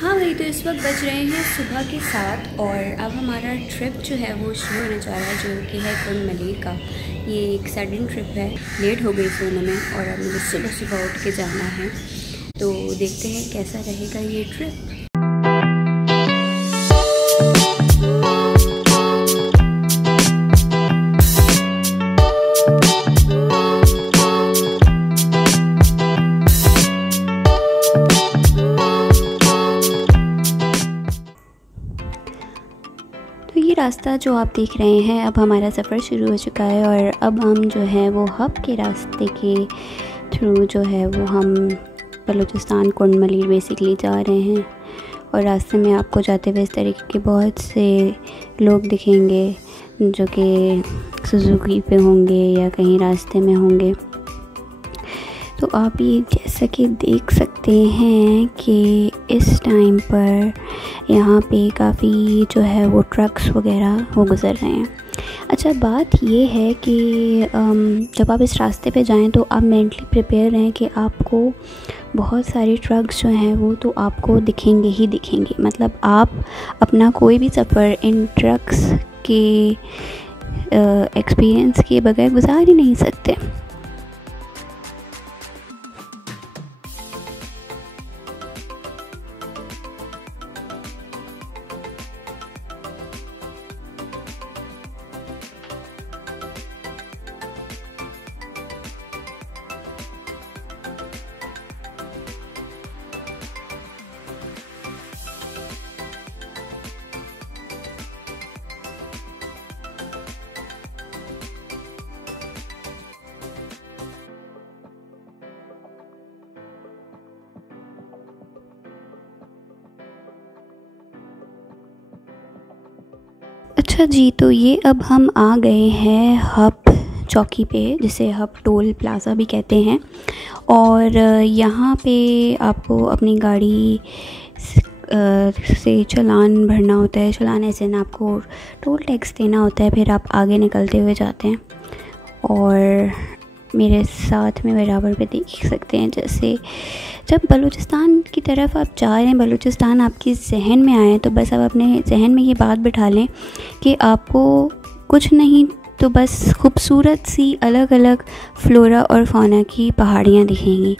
हाँ भाई, तो इस वक्त बज रहे हैं सुबह के 7 और अब हमारा ट्रिप जो है वो शुरू होने जा रहा है, जो कि है कुन मलीर का। ये एक सडन ट्रिप है, लेट हो गई सोने में और अब मुझे सुबह सुबह उठ के जाना है। तो देखते हैं कैसा रहेगा ये ट्रिप। तो ये रास्ता जो आप देख रहे हैं, अब हमारा सफ़र शुरू हो चुका है और अब हम जो है वो हब के रास्ते के थ्रू जो है वो हम बलूचिस्तान कुन मलीर बेसिकली जा रहे हैं। और रास्ते में आपको जाते हुए इस तरीके के बहुत से लोग दिखेंगे जो कि सुजुकी पे होंगे या कहीं रास्ते में होंगे। तो आप ये जैसा कि देख सकते हैं कि इस टाइम पर यहाँ पे काफ़ी जो है वो ट्रक्स वगैरह वो गुज़र रहे हैं। अच्छा, बात ये है कि जब आप इस रास्ते पे जाएं तो आप मेंटली प्रिपेयर रहें कि आपको बहुत सारे ट्रक्स जो हैं वो तो आपको दिखेंगे ही दिखेंगे। मतलब आप अपना कोई भी सफ़र इन ट्रक्स के एक्सपीरियंस के बगैर गुजार ही नहीं सकते। अच्छा जी, तो ये अब हम आ गए हैं हब चौकी पे, जिसे हब टोल प्लाज़ा भी कहते हैं। और यहाँ पे आपको अपनी गाड़ी से चालान भरना होता है। चालान ऐसे ना, आपको टोल टैक्स देना होता है, फिर आप आगे निकलते हुए जाते हैं। और मेरे साथ में बराबर पे देख सकते हैं, जैसे जब बलूचिस्तान की तरफ आप जा रहे हैं, बलूचिस्तान आपके जहन में आए, तो बस आप अपने जहन में ये बात बिठा लें कि आपको कुछ नहीं तो बस खूबसूरत सी अलग अलग फ्लोरा और फौना की पहाड़ियाँ दिखेंगी।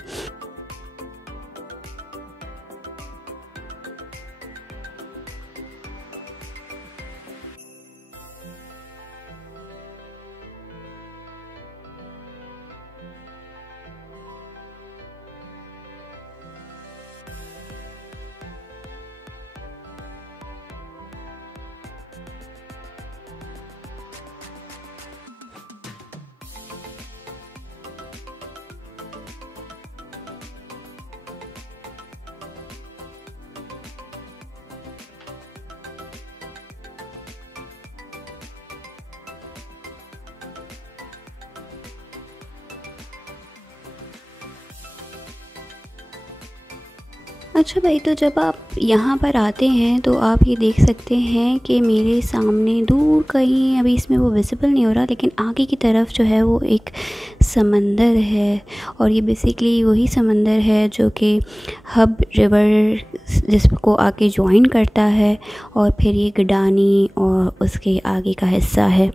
अच्छा भाई, तो जब आप यहाँ पर आते हैं तो आप ये देख सकते हैं कि मेरे सामने दूर कहीं, अभी इसमें वो विजिबल नहीं हो रहा, लेकिन आगे की तरफ जो है वो एक समंदर है। और ये बेसिकली वही समंदर है जो कि हब रिवर जिसको आके ज्वाइन करता है और फिर ये गिडानी और उसके आगे का हिस्सा है।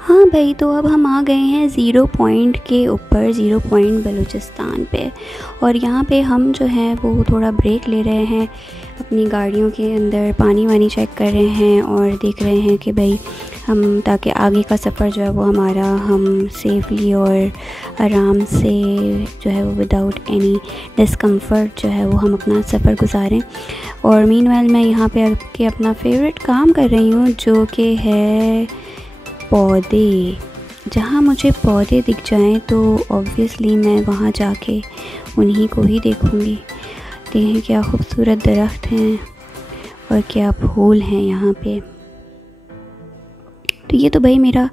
हाँ भाई, तो अब हम आ गए हैं ज़ीरो पॉइंट के ऊपर, ज़ीरो पॉइंट बलूचिस्तान पे। और यहाँ पे हम जो है वो थोड़ा ब्रेक ले रहे हैं, अपनी गाड़ियों के अंदर पानी वानी चेक कर रहे हैं और देख रहे हैं कि भाई हम, ताकि आगे का सफ़र जो है वो हमारा हम सेफली और आराम से जो है वो विदाउट एनी डिस्कम्फर्ट जो है वो हम अपना सफ़र गुजारें। और मीनवाइल मैं यहाँ पे आके अपना फेवरेट काम कर रही हूँ, जो कि है पौधे। जहाँ मुझे पौधे दिख जाएं तो ऑब्वियसली मैं वहाँ जाके उन्हीं को ही देखूँगी। देखें क्या खूबसूरत दरख्त हैं और क्या फूल हैं यहाँ पे। तो ये तो भाई मेरा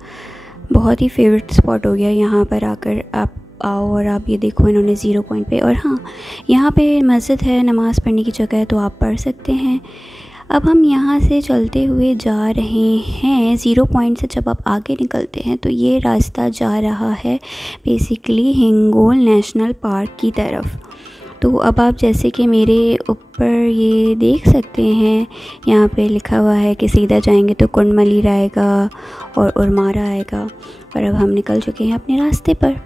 बहुत ही फेवरेट स्पॉट हो गया। यहाँ पर आकर आप आओ और आप ये देखो, इन्होंने ज़ीरो पॉइंट पे। और हाँ, यहाँ पे मस्जिद है, नमाज़ पढ़ने की जगह है, तो आप पढ़ सकते हैं। अब हम यहाँ से चलते हुए जा रहे हैं ज़ीरो पॉइंट से। जब आप आगे निकलते हैं तो ये रास्ता जा रहा है बेसिकली हिंगोल नेशनल पार्क की तरफ। तो अब आप जैसे कि मेरे ऊपर ये देख सकते हैं, यहाँ पे लिखा हुआ है कि सीधा जाएंगे तो कुंडमलीर आएगा और उरमारा आएगा। और अब हम निकल चुके हैं अपने रास्ते पर।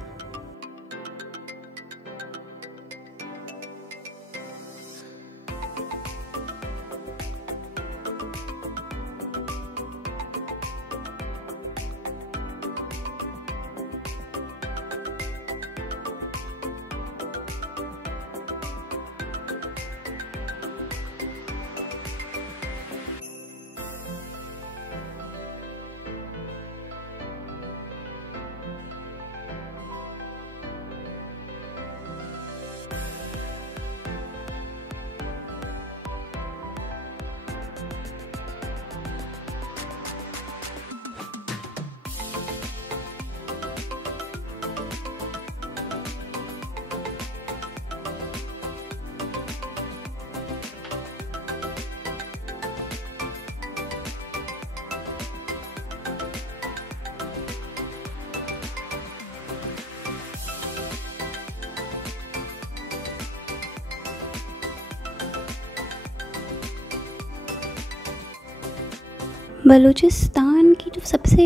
बलूचिस्तान की जो सबसे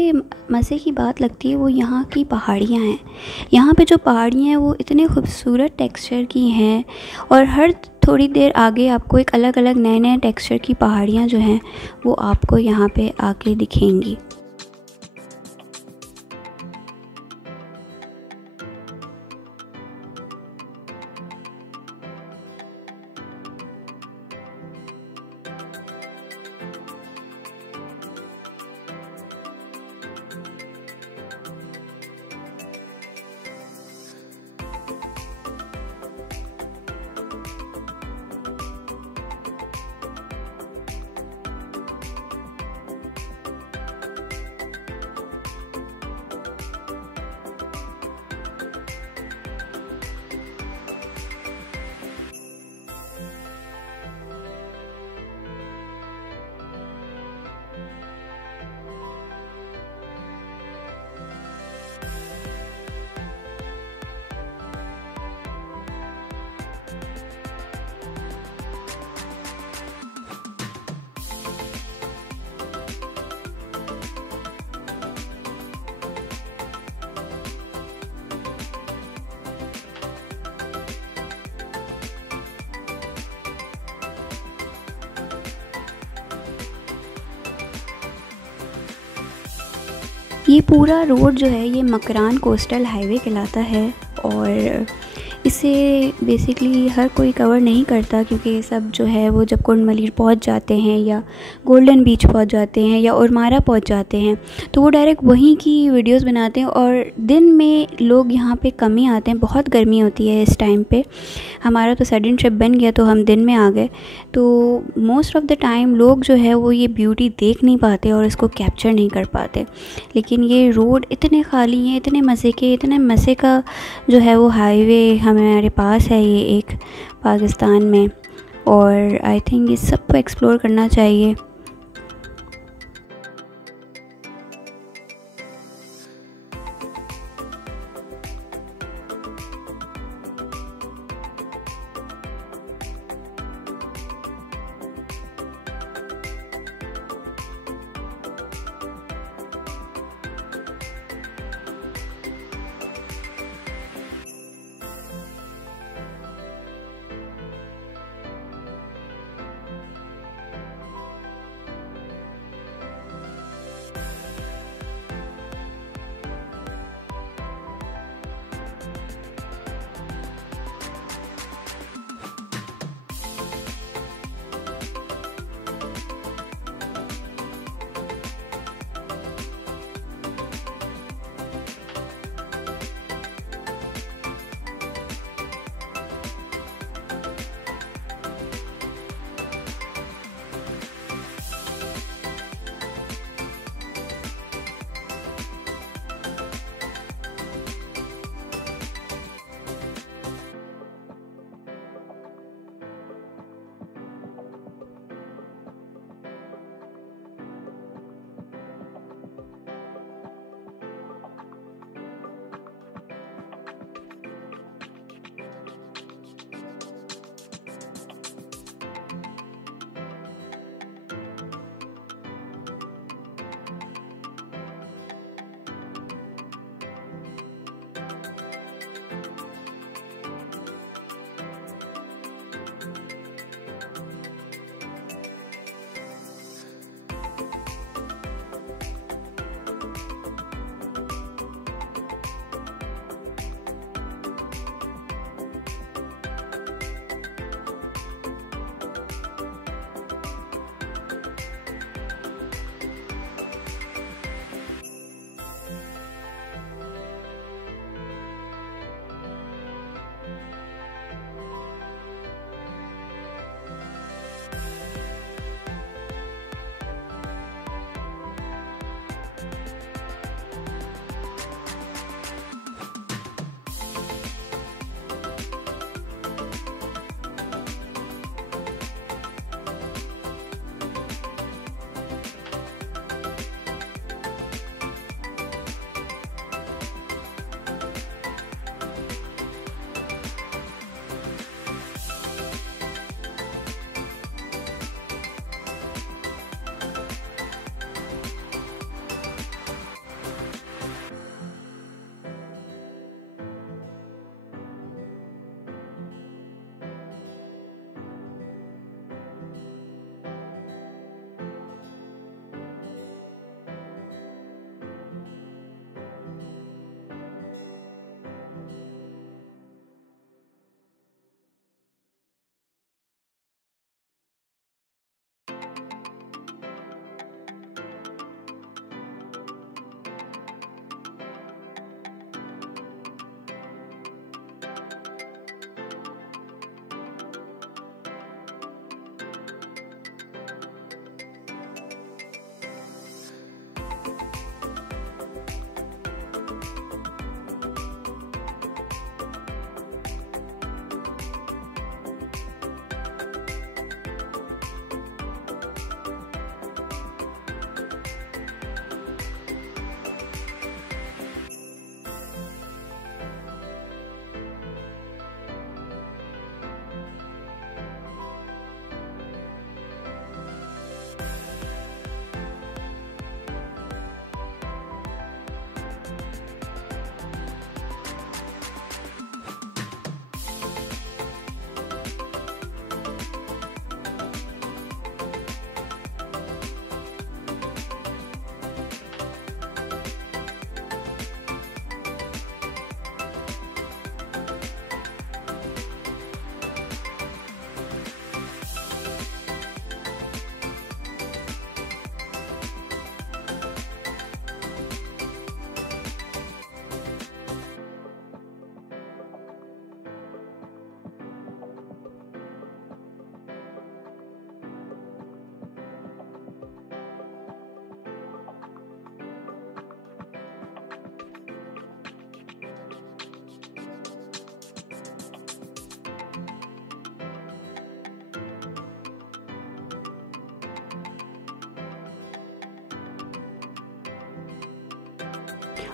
मज़े की बात लगती है वो यहाँ की पहाड़ियाँ हैं। यहाँ पे जो पहाड़ियाँ हैं वो इतने खूबसूरत टेक्सचर की हैं और हर थोड़ी देर आगे आपको एक अलग अलग नए नए टेक्सचर की पहाड़ियाँ जो हैं वो आपको यहाँ पे आके दिखेंगी। ये पूरा रोड जो है ये मकरान कोस्टल हाईवे कहलाता है और इसे बेसिकली हर कोई कवर नहीं करता, क्योंकि ये सब जो है वो जब कुंडमलीर पहुंच जाते हैं या गोल्डन बीच पहुंच जाते हैं या उरमारा पहुंच जाते हैं तो वो डायरेक्ट वहीं की वीडियोस बनाते हैं। और दिन में लोग यहाँ पे कम ही आते हैं, बहुत गर्मी होती है इस टाइम पे। हमारा तो सडन ट्रिप बन गया तो हम दिन में आ गए, तो मोस्ट ऑफ़ द टाइम लोग जो है वो ये ब्यूटी देख नहीं पाते और इसको कैप्चर नहीं कर पाते। लेकिन ये रोड इतने खाली हैं, इतने मज़े के, इतने मज़े का जो है वो हाईवे हमारे पास है ये एक पाकिस्तान में, और आई थिंक इस सबको एक्सप्लोर करना चाहिए।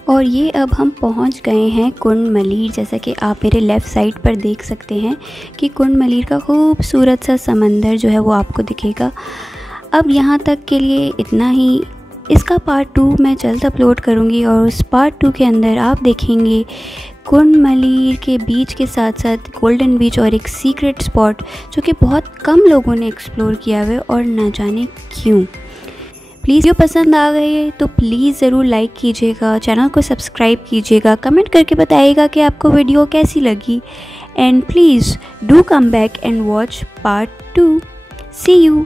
और ये अब हम पहुंच गए हैं कुंड मलीर। जैसा कि आप मेरे लेफ़्ट साइड पर देख सकते हैं कि कुंड मलीर का खूबसूरत सा समंदर जो है वो आपको दिखेगा। अब यहाँ तक के लिए इतना ही। इसका पार्ट 2 मैं जल्द अपलोड करूँगी और उस पार्ट 2 के अंदर आप देखेंगे कुंड मलीर के बीच के साथ साथ गोल्डन बीच और एक सीक्रेट स्पॉट जो कि बहुत कम लोगों ने एक्सप्लोर किया हुआ है और ना जाने क्यों। प्लीज़ वीडियो पसंद आ गई तो प्लीज़ ज़रूर लाइक कीजिएगा, चैनल को सब्सक्राइब कीजिएगा, कमेंट करके बताइएगा कि आपको वीडियो कैसी लगी and please do come back and watch part 2। See you.